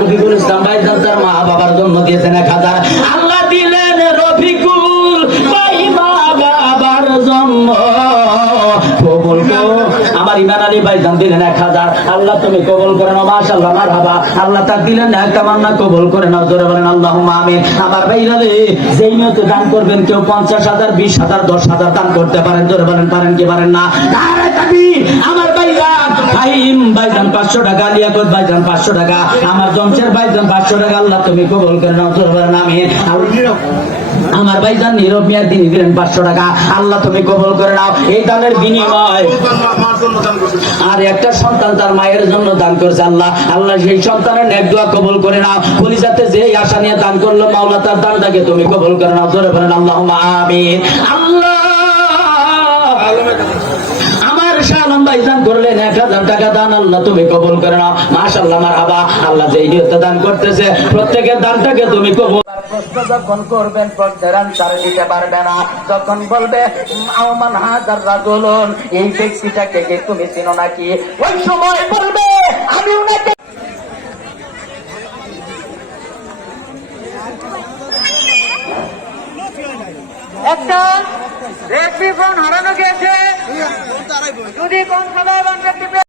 রফিকুল ইসলাম ভাইজান তার মা বাবার জন্য দিয়েছেন 1000। আল্লাহ দিলেন রফিকুল ভাই মা বাবার জন্য কবুল করো। আমার ইমান আলী ভাইজান দিলেন 1000। আল্লাহ তুমি কবুল করে নাও। মাশাআল্লাহ, মারহাবা। আল্লাহ তার দিলেন এক তামান্না কবুল করে নাও। জোরে বলেন আল্লাহুম্মা আমিন। আমার ভাইরা রে, যেই নিয়তে দান করবেন, কেউ 50,000, 20,000, 10,000 দান করতে পারেন। জোরে বলেন পারেন কি পারেন না? নারে তাকবীর। আমার ভাইরা, ফাহিম ভাইজান 500 টাকা, লিয়াকত ভাইজান 500 টাকা, আমার জমশের ভাইজান 500 টাকা। আল্লাহ তুমি কবুল করে নাও। জোরে বলেন আমিন। আমার ভাইজান নীরব মিয়া তিনি দিলেন 500 টাকা। আল্লাহ তুমি কবুল করে নাও। এই দানের বিনিময় আর একটা সন্তান তার মায়ের জন্য দান করছে। আল্লাহ আল্লাহ সেই সন্তানের নেক দোয়া কবুল করে নাও। কলিজাতে যে আশা নিয়ে দান করলো, মাওলা তার দানটাকে তুমি কবুল করে নাও। জোরে বলেন আল্লাহুম্মা আমিন। আল্লাহ দান করলেন 1000 টাকা দান, আল্লাহ তুমি কবুল করে নাও। মাশাআল্লাহ, মারহাবা। আল্লাহ যেই নিয়তে দান করতেছে, প্রত্যেকের দানটাকে তুমি কবুল। প্রশ্ন যখন করবেন প্রশ্নের আনসার দিতে পারবে না, যখন বলবে আওমান হাজার রাজুলুন, এই ব্যক্তিটাকে কি তুমি চিনো নাকি, ওই সময় বলবে আমি উনাকে। একটা রেডমি ফোন হারানো গেছে, যদি কোন সাধারণ ব্যক্তি